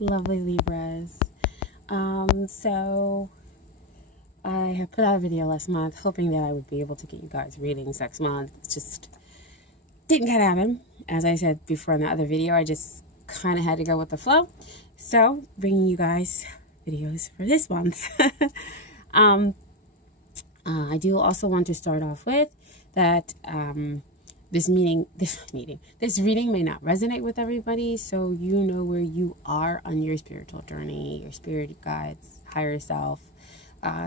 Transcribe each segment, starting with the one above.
lovely Libras. So I have put out a video last month hoping that I would be able to get you guys readings next month. It just didn't kind of happen. As I said before in the other video, I just kind of had to go with the flow. So bringing you guys videos for this month. I do also want to start off with that this reading may not resonate with everybody, so you know where you are on your spiritual journey, your spirit guides, higher self.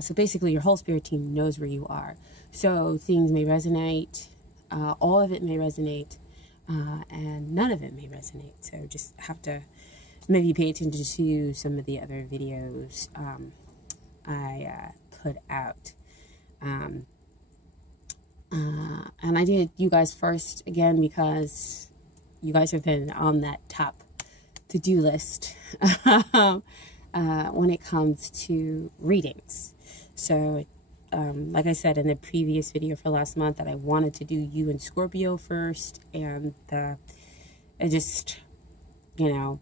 So basically your whole spirit team knows where you are. So things may resonate, all of it may resonate, and none of it may resonate. So just have to maybe pay attention to some of the other videos I put out. And I did you guys first again because you guys have been on that top to-do list when it comes to readings. So like I said in the previous video for last month, that I wanted to do you and Scorpio first, and it just, the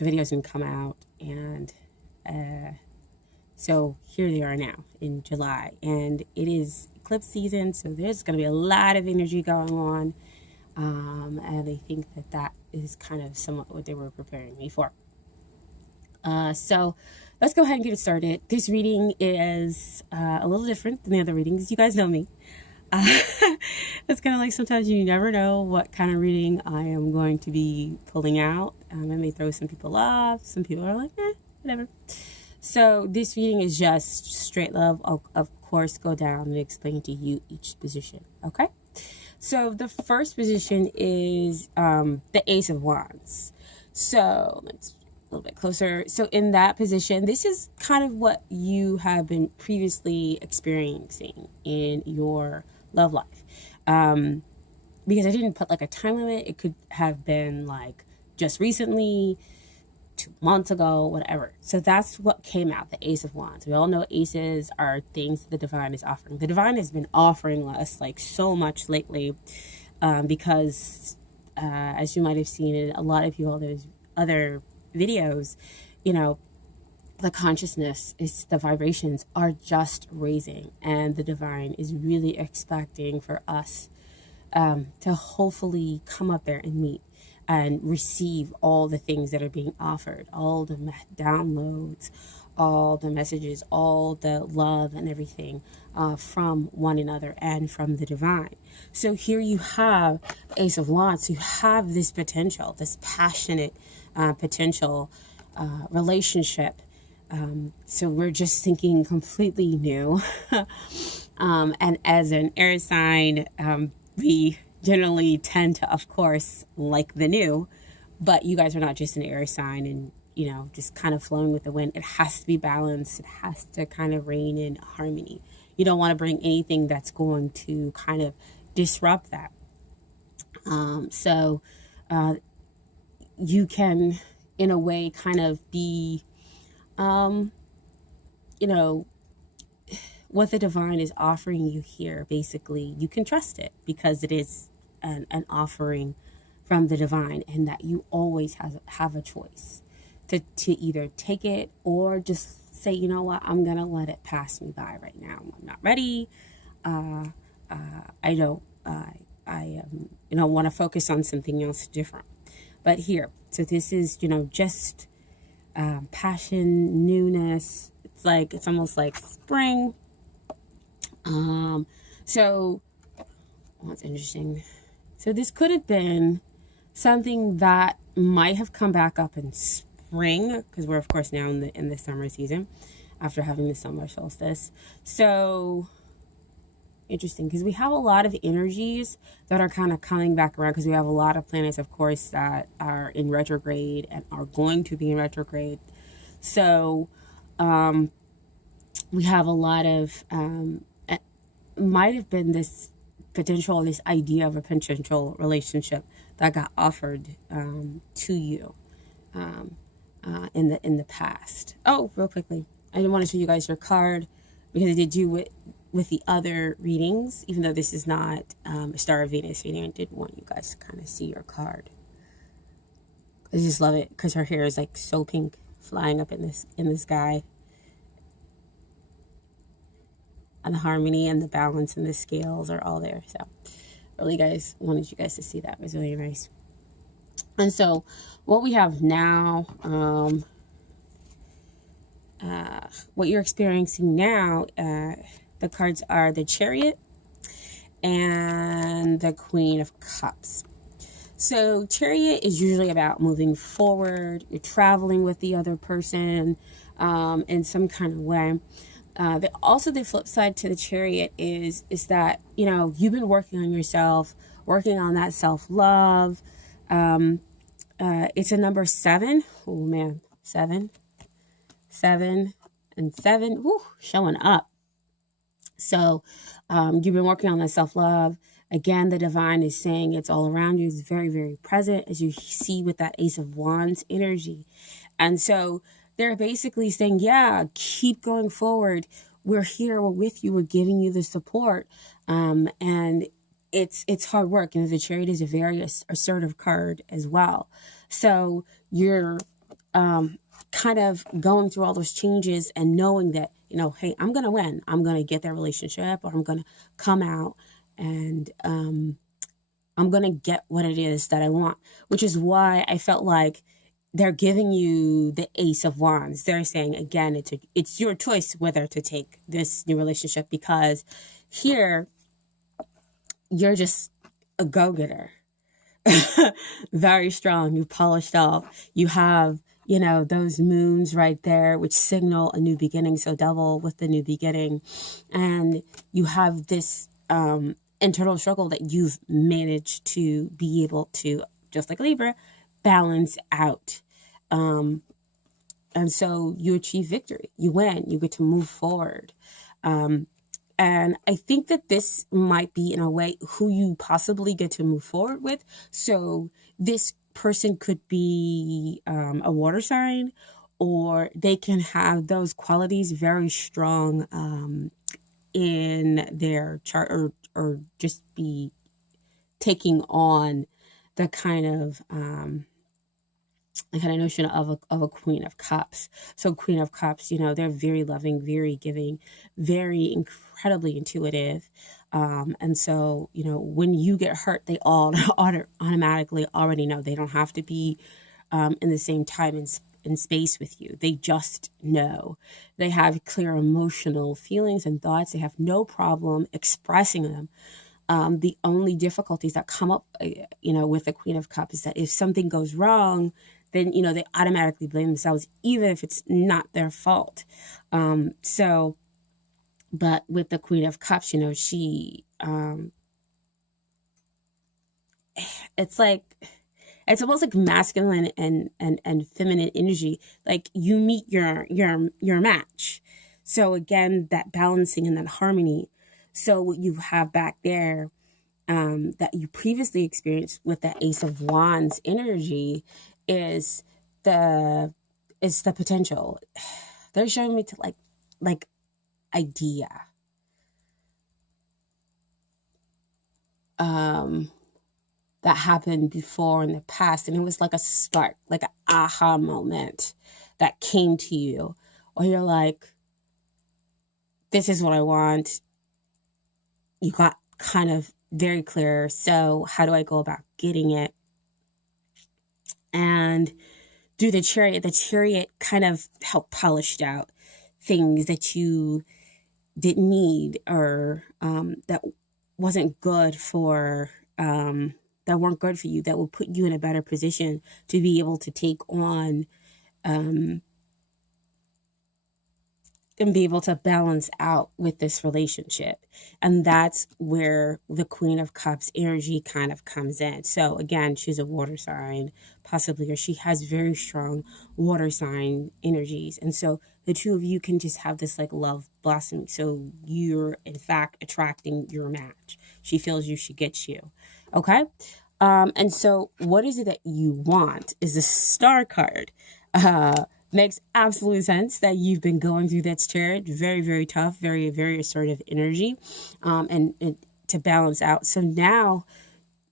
videos didn't come out, and so here they are now in July, and it is eclipse season, so there's going to be a lot of energy going on, and I think that is kind of somewhat what they were preparing me for. So let's go ahead and get it started. This reading is a little different than the other readings. You guys know me. It's kind of like sometimes you never know what kind of reading I am going to be pulling out. I may throw some people off. Some people are like, whatever. So this reading is just straight love. I'll, of course, go down and explain to you each position. Okay? So the first position is the Ace of Wands. So let's a little bit closer. So in that position, this is kind of what you have been previously experiencing in your love life. Because I didn't put like a time limit. It could have been like just recently, 2 months ago, whatever. So that's what came out, the Ace of Wands. We all know aces are things the divine is offering. The divine has been offering us like so much lately, because as you might have seen in a lot of you all those other videos, the consciousness is, the vibrations are just raising, and the divine is really expecting for us to hopefully come up there and meet and receive all the things that are being offered, all the downloads, all the messages, all the love and everything from one another and from the divine. So here you have Ace of Wands. You have this potential, this passionate potential relationship. So we're just thinking completely new. And as an air sign, we generally tend to, of course, like the new, but you guys are not just an air sign and, just kind of flowing with the wind. It has to be balanced. It has to kind of reign in harmony. You don't want to bring anything that's going to kind of disrupt that. So you can, in a way, kind of be, what the divine is offering you here, basically, you can trust it because it is an offering from the divine, and that you always have a choice to either take it or just say, you know what, I'm going to let it pass me by right now. I'm not ready. I want to focus on something else different. But here, so this is, just passion, newness. It's almost like spring. So what's interesting, so this could have been something that might have come back up in spring, because we're of course now in the summer season after having the summer solstice. So interesting, because we have a lot of energies that are kind of coming back around, because we have a lot of planets, of course, that are in retrograde and are going to be in retrograde. So we have a lot of might have been this potential, this idea of a potential relationship that got offered to you in the past. Oh, real quickly, I didn't want to show you guys your card because I did do it with the other readings, even though this is not a Star of Venus reading. I did want you guys to kind of see your card. I just love it because her hair is like so pink. flying up in the sky, and the harmony and the balance and the scales are all there. So really, guys, wanted you guys to see that. It was really nice. And so what we have now, what you're experiencing now, the cards are the Chariot and the Queen of Cups. So Chariot is usually about moving forward. You're traveling with the other person in some kind of way. Also, the flip side to the Chariot is that, you know, you've been working on yourself, working on that self-love. It's a number 7. Oh, man. 7, 7, and 7. Woo, showing up. So you've been working on that self-love. Again, the divine is saying it's all around you. It's very, very present, as you see with that Ace of Wands energy. And so they're basically saying, yeah, keep going forward. We're here. We're with you. We're giving you the support. And it's hard work. And the Chariot is a very assertive card as well. So you're kind of going through all those changes and knowing that, you know, hey, I'm going to win. I'm going to get that relationship, or I'm going to come out and I'm going to get what it is that I want, which is why I felt like they're giving you the Ace of Wands. They're saying, again, it's your choice whether to take this new relationship, because here you're just a go-getter. Very strong. You've polished off. You have, you know, those moons right there, which signal a new beginning. So double with the new beginning. And you have this internal struggle that you've managed to be able to, just like Libra, balance out. And so you achieve victory. You win. You get to move forward. And I think that this might be, in a way, who you possibly get to move forward with. So this person could be a water sign, or they can have those qualities very strong in their chart, or just be taking on the kind of notion of a Queen of Cups. So Queen of Cups, you know, they're very loving, very giving, very incredibly intuitive. And so, you know, when you get hurt, they all automatically already know. They don't have to be in the same time and space with you. They just know. They have clear emotional feelings and thoughts. They have no problem expressing them. The only difficulties that come up, you know, with the Queen of Cups is that if something goes wrong, then, you know, they automatically blame themselves, even if it's not their fault. But with the Queen of Cups, you know, she, it's almost like masculine and feminine energy. Like you meet your match. So again, that balancing and that harmony. So what you have back there, that you previously experienced with that Ace of Wands energy is the potential. They're showing me to like idea. That happened before in the past, and it was like a spark, like an aha moment that came to you, or you're like, this is what I want. You got kind of very clear. So how do I go about getting it? And through the Chariot kind of helped polish out things that you didn't need, or that wasn't good for, that weren't good for you, that will put you in a better position to be able to take on and be able to balance out with this relationship. And that's where the Queen of Cups energy kind of comes in. So again, she's a water sign, possibly, or she has very strong water sign energies. And so the two of you can just have this like love blossoming. So you're in fact attracting your match. She feels you, she gets you. Okay. And so what is it that you want is a Star card. Makes absolute sense that you've been going through that Chariot. Very, very tough, very, very assertive energy, and to balance out. So now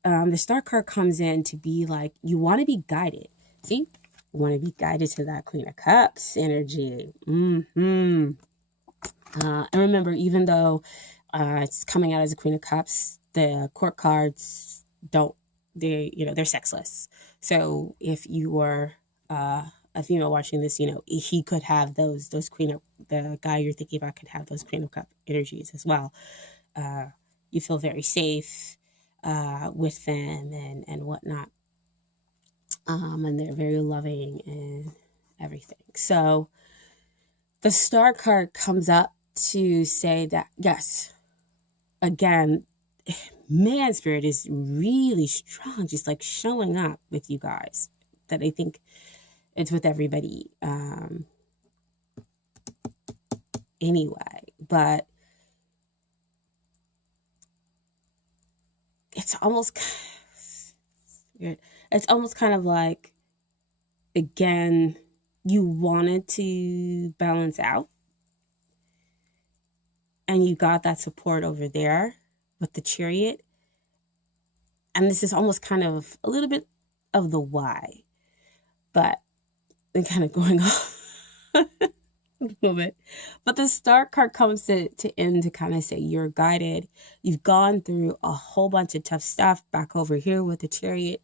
the Star card comes in to be like, you want to be guided. See, want to be guided to that Queen of Cups energy. And remember, even though it's coming out as a Queen of Cups, the court cards they're sexless. So if you were a female watching this, he could have those the guy you're thinking about could have those Queen of Cup energies as well. You feel very safe with them and whatnot. And they're very loving and everything. So the Star card comes up to say that, yes, again, man spirit is really strong, just like showing up with you guys. That I think it's with everybody anyway. But it's almost kind of like, again, you wanted to balance out and you got that support over there with the Chariot. And this is almost kind of a little bit of the why, but they're kind of going off a little bit. But the Star card comes to end to kind of say you're guided. You've gone through a whole bunch of tough stuff back over here with the Chariot.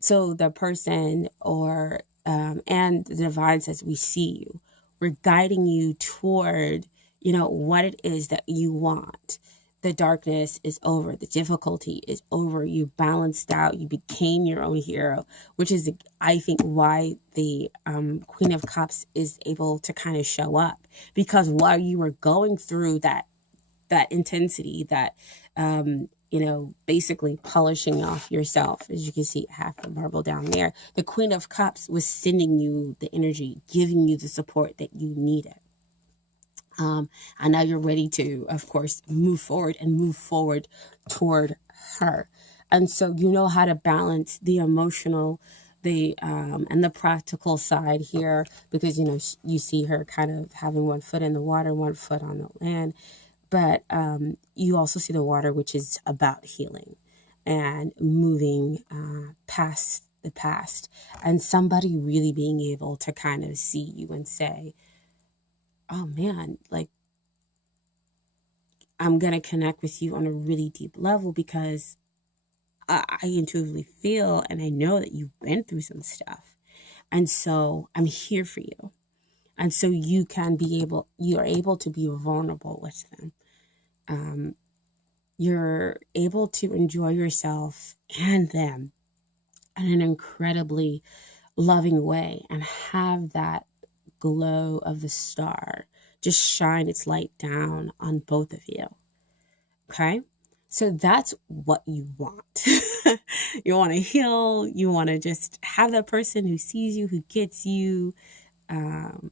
So the person and the divine says, we see you. We're guiding you toward, what it is that you want. The darkness is over. The difficulty is over. You balanced out. You became your own hero, which is, I think, why the Queen of Cups is able to kind of show up. Because while you were going through that intensity, that, basically polishing off yourself, as you can see, half the marble down there, the Queen of Cups was sending you the energy, giving you the support that you needed. And now you're ready to, of course, move forward toward her. And so you know how to balance the emotional, and the practical side here, because, you see her kind of having one foot in the water, one foot on the land. But you also see the water, which is about healing and moving past the past. And somebody really being able to kind of see you and say, oh man, like, I'm going to connect with you on a really deep level because I intuitively feel and I know that you've been through some stuff. And so I'm here for you. And so you are able to be vulnerable with them. You're able to enjoy yourself and them in an incredibly loving way and have that glow of the star just shine its light down on both of you. Okay? So that's what you want. You want to heal. You want to just have that person who sees you, who gets you, and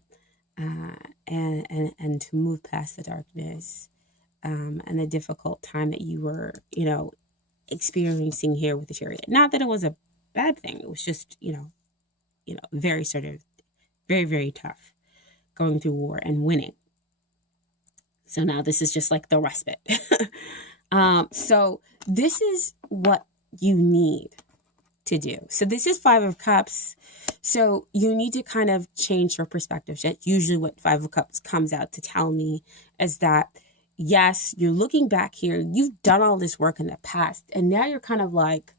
to move past the darkness and the difficult time that you were, experiencing here with the Chariot. Not that it was a bad thing. It was just, very sort of very, very tough going through war and winning. So now this is just like the respite. So this is what you need to do. So this is 5 of Cups. So you need to kind of change your perspective. That's usually what 5 of Cups comes out to tell me, is that, yes, you're looking back here. You've done all this work in the past. And now you're kind of like,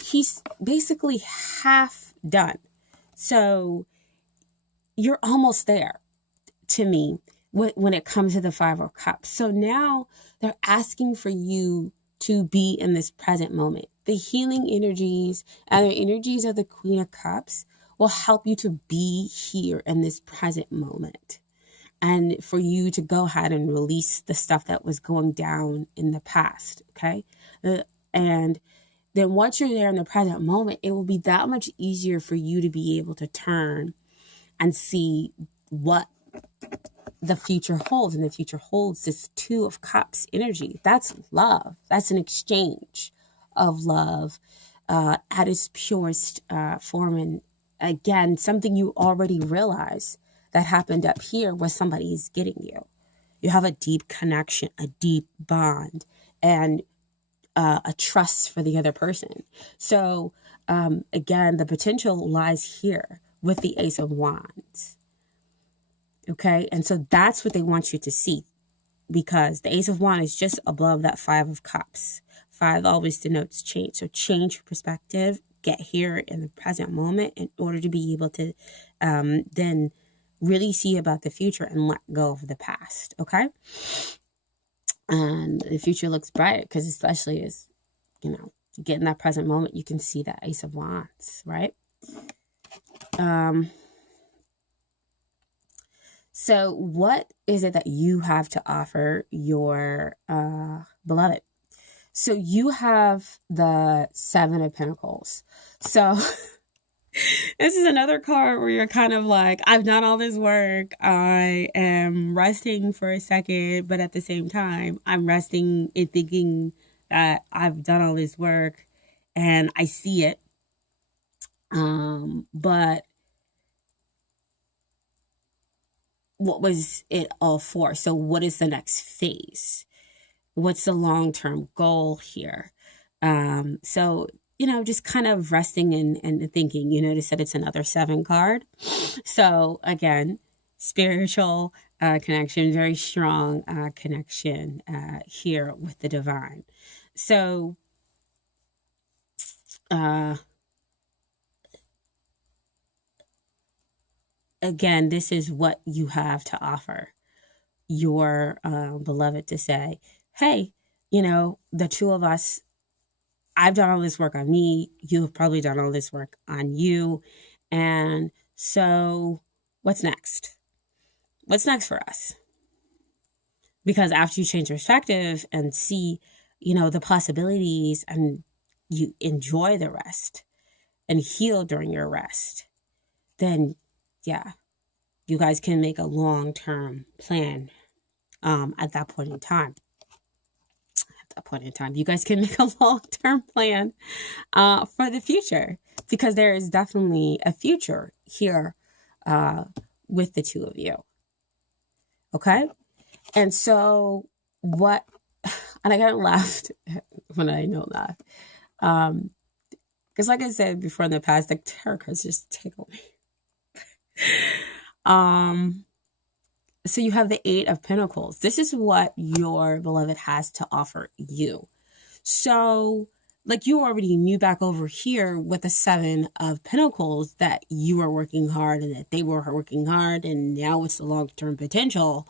he's basically half done. So you're almost there to me when it comes to the 5 of Cups. So now they're asking for you to be in this present moment. The healing energies and the energies of the Queen of Cups will help you to be here in this present moment. And for you to go ahead and release the stuff that was going down in the past, okay? And then once you're there in the present moment, it will be that much easier for you to be able to turn and see what the future holds. And the future holds this 2 of Cups energy. That's love. That's an exchange of love at its purest form. And again, something you already realize that happened up here was somebody is getting you. You have a deep connection, a deep bond, and a trust for the other person. So again, the potential lies here with the Ace of Wands. Okay. And so that's what they want you to see, because the Ace of Wands is just above that Five of Cups. Five always denotes change. So change your perspective, get here in the present moment in order to be able to then really see about the future and let go of the past. Okay. And the future looks bright, because especially as, you know, you get in that present moment, you can see that Ace of Wands, right? So what is it that you have to offer your beloved? So you have the Seven of Pentacles. So this is another card where you're kind of like, I've done all this work. I am resting for a second, but at the same time, I'm resting and thinking that I've done all this work and I see it. But what was it all for? So what is the next phase? What's the long-term goal here? So, you know, just kind of resting and thinking. You notice that it's another 7 card. So again, spiritual connection, very strong connection here with the divine. So again, this is what you have to offer your beloved, to say, hey, you know, the two of us, I've done all this work on me. You've probably done all this work on you. And so what's next? What's next for us? Because after you change perspective and see, you know, the possibilities, and you enjoy the rest and heal during your rest, then yeah, you guys can make a long-term plan at that point in time. At that point in time, you guys can make a long-term plan for the future, because there is definitely a future here with the two of you. Okay? And so what, and I kind of laughed when I know that. Because like I said before in the past, the tarot cards just tickle me. So you have the 8 of Pentacles. This is what your beloved has to offer you. So like you already knew back over here with the 7 of Pentacles that you were working hard and that they were working hard, and now it's the long-term potential,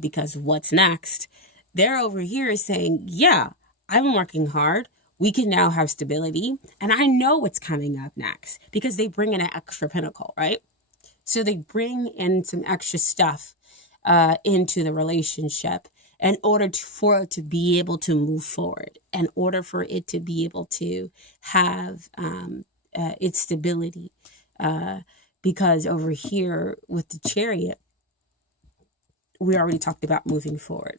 because what's next? They're over here saying, yeah, I'm working hard. We can now have stability, and I know what's coming up next, because they bring in an extra pentacle, right? So they bring in some extra stuff into the relationship in order for it to be able to move forward, in order for it to be able to have its stability. Because over here with the Chariot, we already talked about moving forward,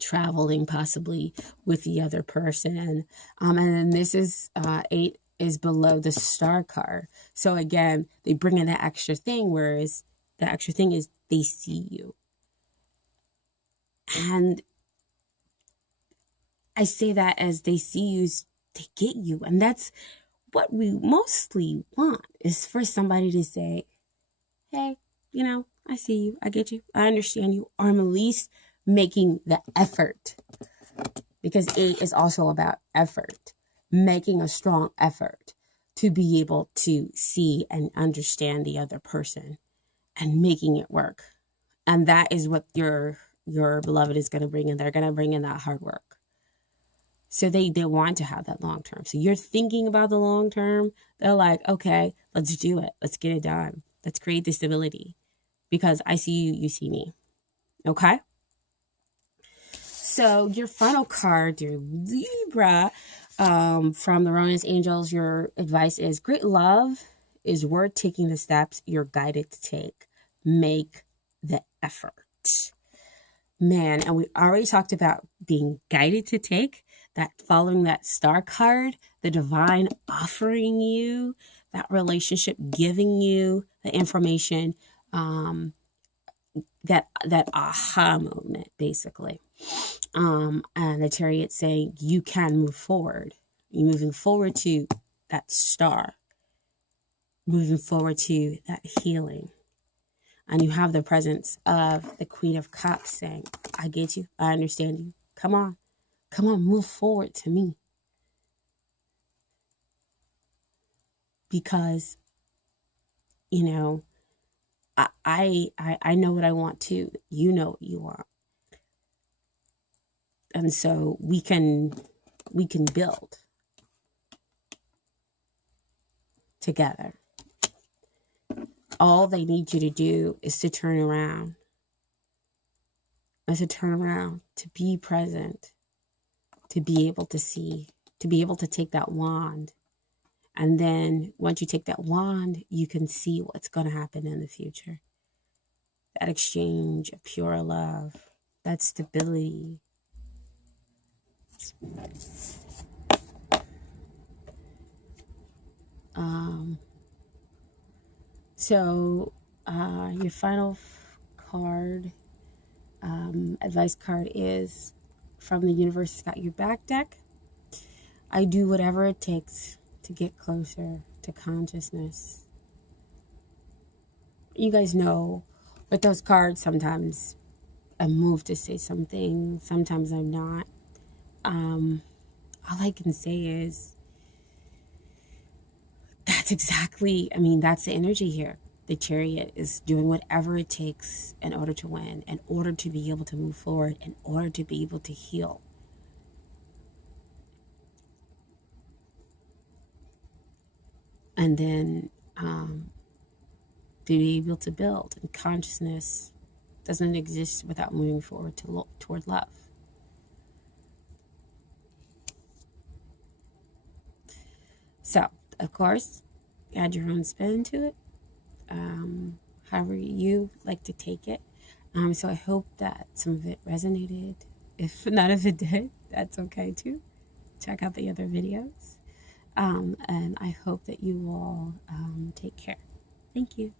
traveling possibly with the other person. And then this is 8 is below the Star card. So again, they bring in that extra thing, whereas the extra thing is they see you. And I say that as they see you, they get you. And that's what we mostly want, is for somebody to say, hey, you know, I see you, I get you, I understand you, or I'm at least making the effort. Because 8 is also about effort, making a strong effort to be able to see and understand the other person and making it work. And that is what your beloved is going to bring in. They're going to bring in that hard work. So they want to have that long term. So you're thinking about the long term. They're like, okay, let's do it. Let's get it done. Let's create the stability, because I see you, you see me. Okay? So your final card, dear Libra, from the Romance Angels, your advice is: great love is worth taking the steps you're guided to take. Make the effort. Man, and we already talked about being guided to take, that following that Star card, the divine offering you that relationship, giving you the information, that aha moment, basically. And the Chariot saying you can move forward. You're moving forward to that star, moving forward to that healing. And you have the presence of the Queen of Cups saying, I get you. I understand you. Come on. Come on, move forward to me. Because, you know, I know what I want too. You know what you want. And so we can build together. All they need you to do is to turn around. To be present, to be able to see, to be able to take that wand. And then once you take that wand, you can see what's going to happen in the future. That exchange of pure love, that stability. So your final card, advice card, is from the Universe Got Your Back deck. I do whatever it takes to get closer to consciousness. You guys know with those cards, sometimes I'm moved to say something, sometimes I'm not. All I can say is that's the energy here. The Chariot is doing whatever it takes in order to win, in order to be able to move forward, in order to be able to heal. And then to be able to build. And consciousness doesn't exist without moving forward toward love. So, of course, add your own spin to it, however you like to take it. So I hope that some of it resonated. If none of it did, that's okay too. Check out the other videos. And I hope that you all take care. Thank you.